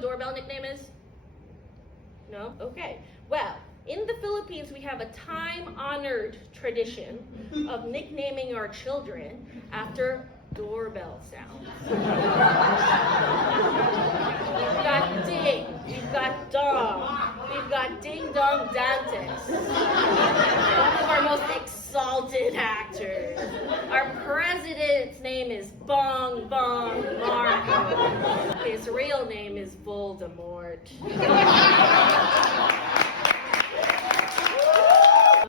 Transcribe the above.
a doorbell nickname is? No? Okay. Well, in the Philippines, we have a time-honored tradition of nicknaming our children after doorbell sounds. We've got Ding, we've got Dong, we've got Ding Dong Dantes, one of our most exalted actors. Our president's name is Bong Bong Marco. His real name is Voldemort.